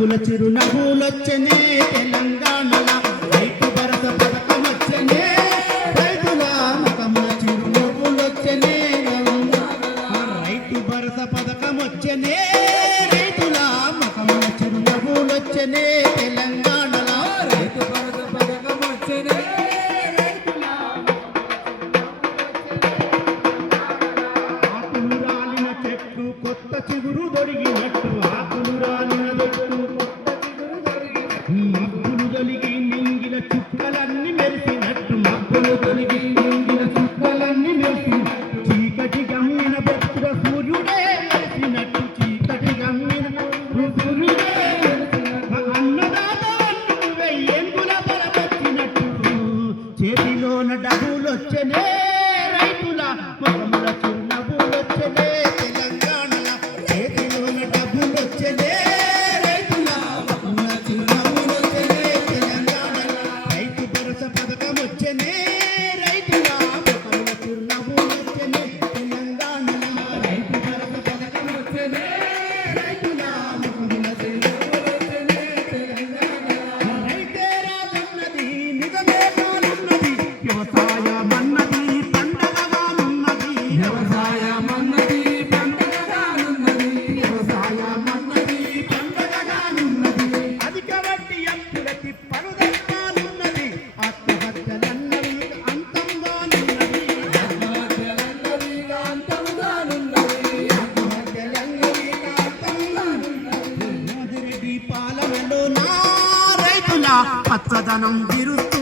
ముఖముల చిరునవ్వులొచ్చనే తెలంగాణల రైతు భరోసా పథకం వచ్చనే రైతుల ముఖముల చిరునవ్వులొచ్చనే రైతు భరోసా పథకం వచ్చనే రైతుల ముఖముల చిరునవ్వులొచ్చనే తెలంగాణల రైతు భరోసా పథకం వచ్చనే ఆకులు రాలిన చెట్టు కొత్త చిగురు దొరికినట్టు ఆకులు రాలిన చెట్టు మబ్బులు తొలిగి మింగిన చుక్కలన్నీ మెరిసినట్టు మబ్బులు తొలిగి మింగిన చుక్కలన్నీ మెరిసినట్టు చీకటి గమ్మిన బెత్తుల సూర్యుడే మెరిసినట్టు చీకటి గమ్మిన సూర్యుడే అన్నదాత అన్ను వెయ్యంగుల బలపచ్చినట్టు చేతిలోన డబ్బులొచ్చనే రైతుల ముఖముల చిరునవ్వులొచ్చనే తెలంగాణల చేతిలోన డబ్బులొచ్చనే రైతుల ముఖముల చిరునవ్వులొచ్చనే తెలంగాణల రైతు భరోసా పథకం వచ్చనే రైతుల ముఖముల చిరునవ్వులొచ్చనే తెలంగాణల రైతు భరోసా పథకం వచ్చనే రైతుల ముఖముల చిరునవ్వులొచ్చనే తెలంగాణల రైతే రాజన్నది నిజమే కానున్నది వ్యవసాయమన్నది పండగగానున్నది వ్యవసాయమన్నది పండగగానున్నది వ్యవసాయమన్నది పండగగానున్నది అధిక వడ్డీ అప్పులకి పరుదెక్కానున్నది ఆత్మహత్యలన్నవి అంతంగానున్నది ఆత్మహత్యలన్నవి అంతంగానున్నది మోదిరెడ్డి పాలనలో నా రైతుల పచ్చదనం విరుస్తూ